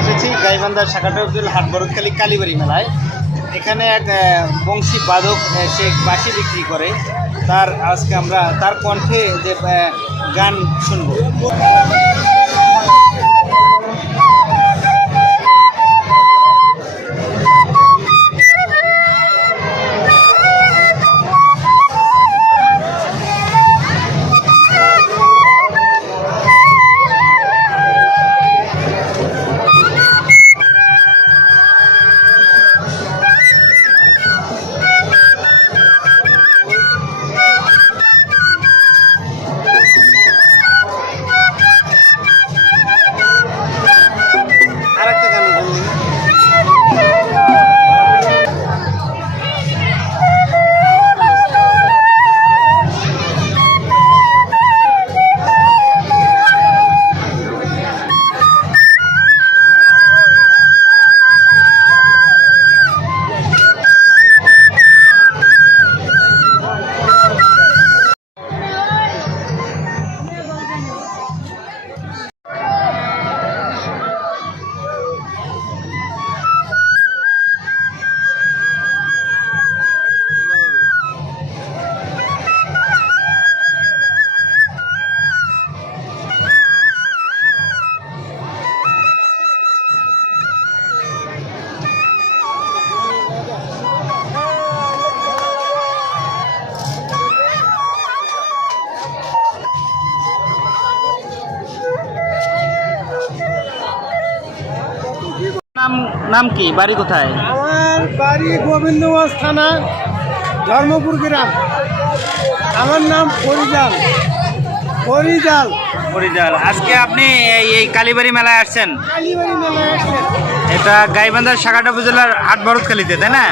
এসেছি গাইবান্ধার শাখাটাউদ্দিন হাট বরদখালী কালীবাড়ি মেলায়। এখানে এক বংশী বাদক সে বাঁশি বিক্রি করে। তার আজকে আমরা, তার কণ্ঠে যে গান শুনব। নাম নাম কি? বাড়ি কোথায়? আমার বাড়ি গোবিন্দগঞ্জ থানা ধর্মপুর গ্রাম। আমার নাম ফরিজাল ফরিজাল হরিজাল আজকে আপনি এই এই কালীবাড়ি মেলায় আসছেন? কালীবাড়ি মেলায় আসছে। এটা গাইবান্ধার শাখাটা উপজেলার হাট বরদখালীতে তাই না?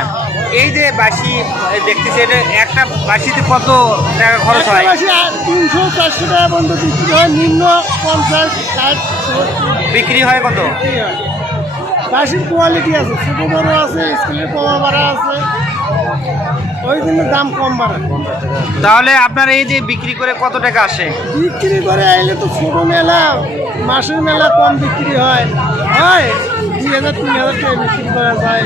এই যে বাসি দেখতেছি এটা একটা বাঁশিতে কত টাকা খরচ হয়? তিনশো চারশো টাকা পর্যন্ত বিক্রি হয়। নিম্ন পঞ্চাশ ষাট বিক্রি হয় কত? বাসির কোয়ালিটি আছে ছোটো বড়ো আছে স্কুলের কমা বাড়া আছে। ওই জন্য দাম কম বাড়া। তাহলে আপনার এই যে বিক্রি করে কত টাকা আসে? বিক্রি করে আইলে তো ছোটো মেলা মাসের মেলা কম বিক্রি হয়। হয় দুই হাজার তিন হাজার টাকা বিক্রি করা যায়।